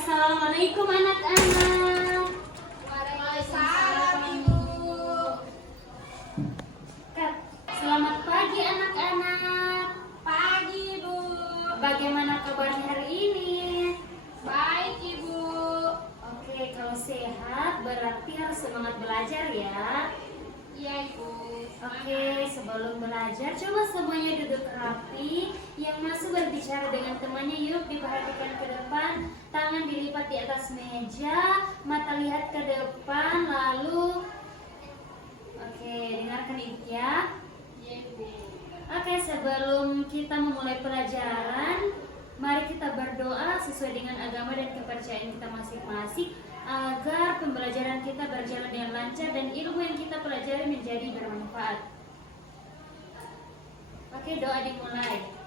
Assalamualaikum anak-anak. Waalaikumsalam Ibu. Selamat pagi anak-anak. Pagi Ibu. Bagaimana kabarnya hari ini? Baik Ibu. Oke, kalau sehat berarti harus semangat belajar ya. Iya Ibu. Oke, sebelum belajar coba semuanya duduk rapi. Yang masuk berbicara dengan temannya yuk diperhatikan ke depan. Tangan dilipat di atas meja, mata lihat ke depan, lalu oke, dengarkan Ibu ya. Iya Ibu. Oke, sebelum kita memulai pelajaran, mari kita berdoa sesuai dengan agama dan kepercayaan kita masing-masing agar pembelajaran kita berjalan dengan lancar dan ilmu yang kita pelajari menjadi bermanfaat. Oke, doa dimulai.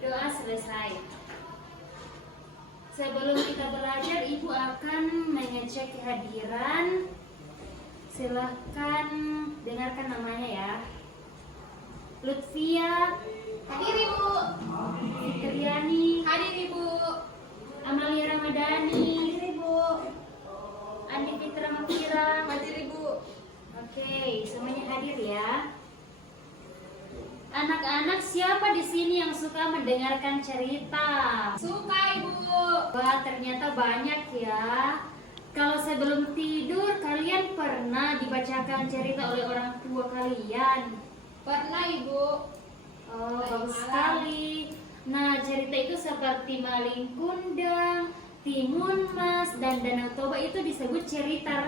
Doa selesai. Sebelum kita belajar, Ibu akan mengecek kehadiran. Silahkan dengarkan namanya ya. Lutfia, Hadir Ibu. Fitriani, Hadir Ibu. Amalia Ramadhani, Hadir Ibu. Andi Fitra Mafira. Hadir Ibu. Oke, semuanya hadir ya. Anak-anak, siapa di sini yang suka mendengarkan cerita? Suka Ibu. Wah, ternyata banyak ya. Kalau sebelum tidur, kalian pernah dibacakan cerita oleh orang tua kalian? Pernah Ibu. Oh, bagus sekali. Nah, cerita itu seperti Malin Kundang, Timun Mas, dan Danau Toba itu disebut cerita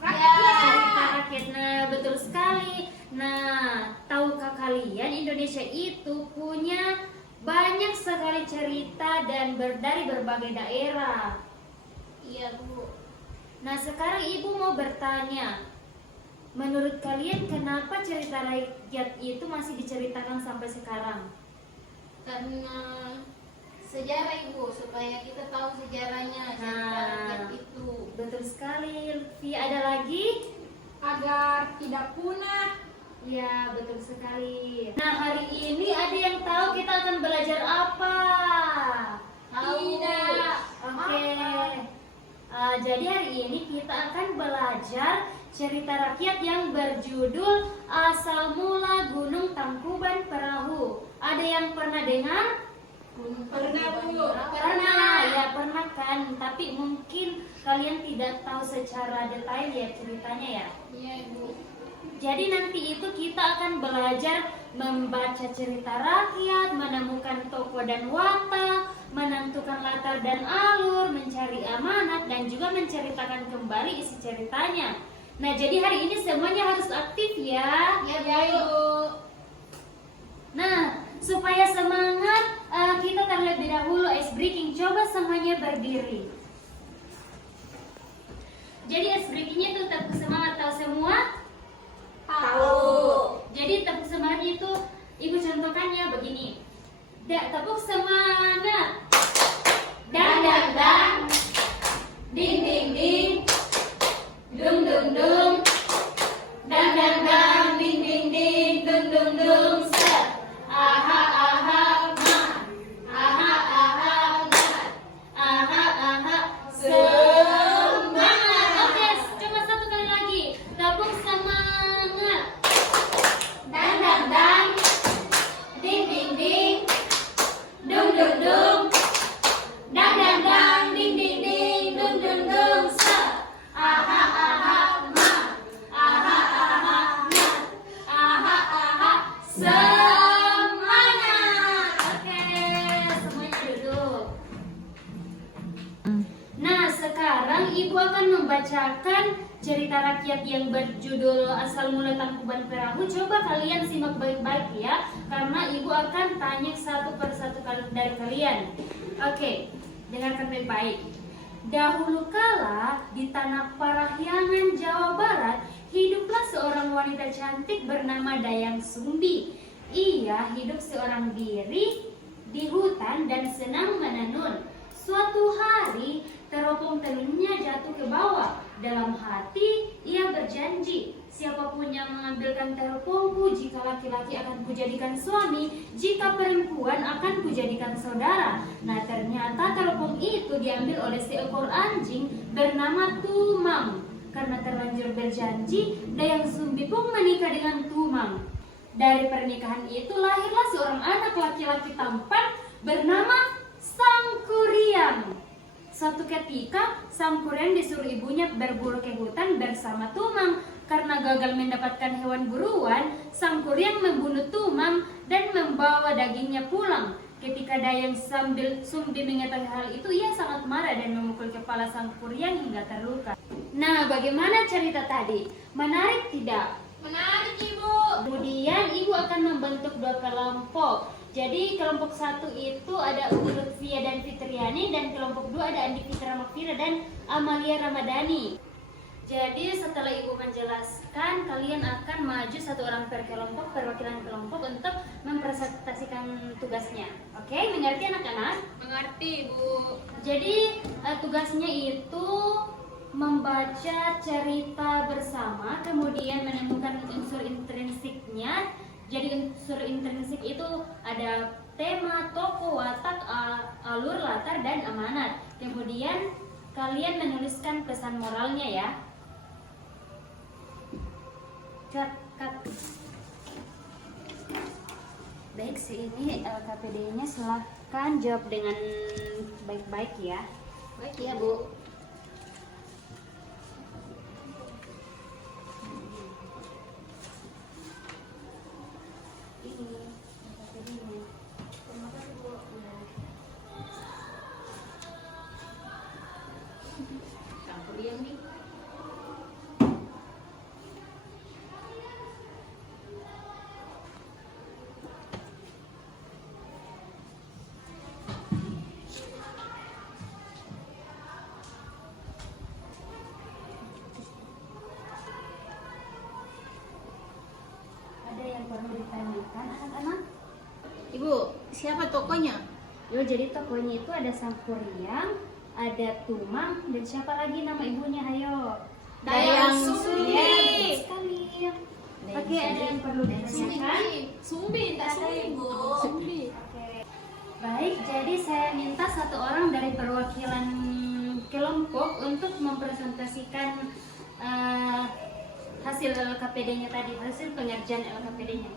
cerita rakyat. Nah, betul sekali. Nah, tahukah kalian Indonesia itu punya banyak sekali cerita dan dari berbagai daerah. Iya Bu. Nah, sekarang Ibu mau bertanya, menurut kalian kenapa cerita rakyat itu masih diceritakan sampai sekarang? Karena sejarah Ibu, supaya kita tahu sejarahnya cerita rakyat itu. Betul sekali, Lutfi. Ada lagi? Agar tidak punah. Ya, betul sekali. Nah, hari ini ada yang tahu kita akan belajar apa? Tahu? Tidak. Oke. Jadi hari ini kita akan belajar cerita rakyat yang berjudul Asal Mula Gunung Tangkuban Perahu. Ada yang pernah dengar? Pernah Bu. Pernah, ya pernah kan. Tapi mungkin kalian tidak tahu secara detail ya ceritanya ya. Iya Ibu. Jadi nanti itu kita akan belajar membaca cerita rakyat, menemukan tokoh dan watak, menentukan latar dan alur, mencari amanat, dan juga menceritakan kembali isi ceritanya. Nah, jadi hari ini semuanya harus aktif ya. Iya Ibu. Nah, supaya semangat, kita terlebih dahulu ice breaking. Coba semuanya berdiri. Jadi ice breakingnya itu tepuk semangat, tahu semua? Tahu. Jadi tepuk semangat itu Ibu contohkannya begini. Tepuk semangat. Dang dang dang. Ding ding ding. Dung dung dung. Dang dang dang. Ding ding ding. Dung dung dung. Set. Aha aha ma. Aha aha ma. Aha aha. Semangat. Oke, coba satu kali lagi. Tepuk semangat. Dang dang dang. Ding ding ding. Dung dung dung. Dang dang dang. Ding ding ding. Dung dung dung. Set. Aha aha ma. Aha aha ma. Aha aha. Semangat. Oke, semuanya duduk. Nah, sekarang Ibu akan membacakan cerita rakyat yang berjudul Asal Mula Tangkuban Perahu. Coba kalian simak baik-baik ya, karena Ibu akan tanya satu persatu dari kalian. Oke, dengarkan baik-baik. Dahulu kala di tanah Parahyangan, Jawa Barat, hiduplah seorang wanita cantik bernama Dayang Sumbi. Ia hidup seorang diri di hutan dan senang menenun. Suatu hari, teropong tenunnya jatuh ke bawah. Dalam hati, ia berjanji, siapapun yang mengambilkan telepongku, jika laki-laki akan kujadikan suami, jika perempuan akan kujadikan saudara. Nah ternyata telepon itu diambil oleh seekor anjing bernama Tumang. Karena terlanjur berjanji, Dayang Sumbi pun menikah dengan Tumang. Dari pernikahan itu lahirlah seorang anak laki-laki tampan bernama Sangkuriang. Suatu ketika, Sangkuriang disuruh ibunya berburu ke hutan bersama Tumang. Karena gagal mendapatkan hewan buruan, Sangkuriang membunuh Tumang dan membawa dagingnya pulang. Ketika Dayang Sumbi mengetahui hal itu, ia sangat marah dan memukul kepala Sangkuriang hingga terluka. Nah, bagaimana cerita tadi? Menarik tidak? Menarik Ibu. Kemudian ibu akan membentuk dua kelompok. Jadi kelompok satu itu ada Umi Lutfia dan Fitriani, dan kelompok dua ada Andi Fitra Makfira dan Amalia Ramadhani. Jadi setelah ibu menjelaskan, kalian akan maju satu orang per kelompok, perwakilan kelompok untuk mempresentasikan tugasnya. Oke, mengerti anak-anak? Mengerti Ibu. Jadi tugasnya itu membaca cerita bersama, kemudian menemukan unsur intrinsiknya. Jadi unsur intrinsik itu ada tema, tokoh, watak, alur, latar, dan amanat. Kemudian kalian menuliskan pesan moralnya ya. Cut. Baik, ini LKPD-nya silahkan jawab dengan baik-baik ya. Baik ya Bu. Ini LKPD-nya. Terima kasih Bu. Sangkuriang nih. Ada yang perlu ditanyakan anak-anak? Ibu, siapa tokonya? Yo, jadi tokohnya itu ada Sangkuriang, ada Tumang, dan siapa lagi nama ibunya? Ayo. Dayang Sumbi. Ya, betul sekali. Oke, ada yang perlu ditanyakan? Sumbi, tak Sumbi Bu. Sumbi. Oke. Baik, jadi saya minta satu orang dari perwakilan kelompok untuk mempresentasikan hasil LKPD-nya tadi, hasil pengerjaan LKPD-nya.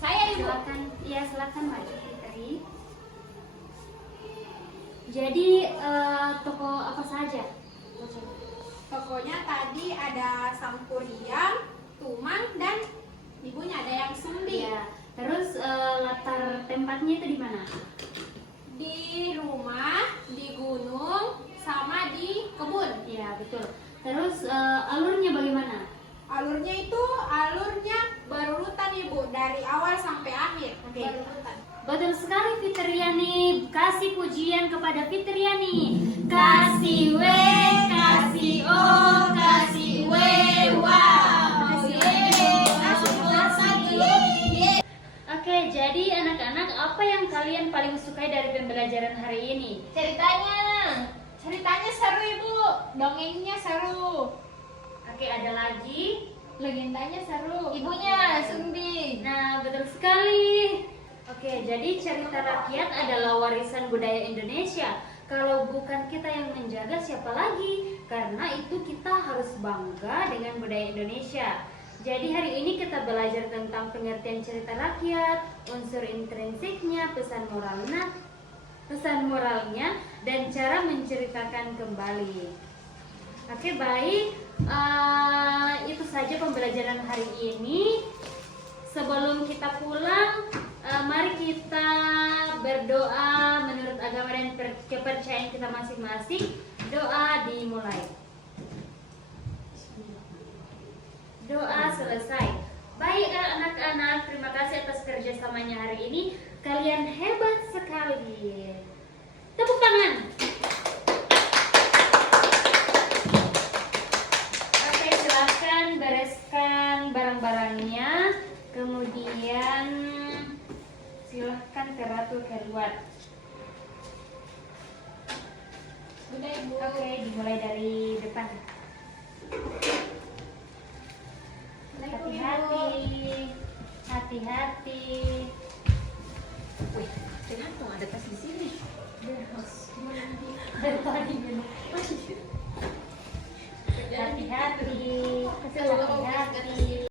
Saya Ibu. Silakan, iya silakan maju Fitri. Jadi tokoh apa saja? Tokonya tadi ada Sangkuriang, Tumang, dan ibunya ada yang Sumbi. Iya. Terus latar tempatnya itu di mana? Di rumah, di gunung, sama di kebun. Iya betul. Terus alurnya bagaimana? Alurnya berurutan Ibu, dari awal sampai akhir. Oke. Berurutan. Betul sekali Fitriani. Kasih pujian kepada Fitriani. Kasih W, kasih O, kasih W, wow. Oke, jadi anak-anak, apa yang kalian paling sukai dari pembelajaran hari ini? Ceritanya seru Ibu, dongengnya seru, Oke, ada lagi. legendanya seru. Ibunya Sumbi. Nah, betul sekali. Oke, jadi cerita rakyat adalah warisan budaya Indonesia. Kalau bukan kita yang menjaga, siapa lagi? Karena itu kita harus bangga dengan budaya Indonesia. Jadi hari ini kita belajar tentang pengertian cerita rakyat, unsur intrinsiknya, pesan moralnya, dan cara menceritakan kembali. Oke, baik. Itu saja pembelajaran hari ini. Sebelum kita pulang, mari kita berdoa menurut agama dan kepercayaan kita masing-masing. Doa dimulai. Doa selesai. Baik anak-anak, terima kasih atas kerjasamanya hari ini. Kalian hebat sekali. Tepuk tangan. Oke, silakan bereskan barang-barangnya. Kemudian silahkan teratur keluar. Udah Ibu. Oke, dimulai dari depan. Hati-hati. Hati-hati. Wih, tergantung ada tas di sini. Dari tadi minum. Hati-hati. Hati-hati.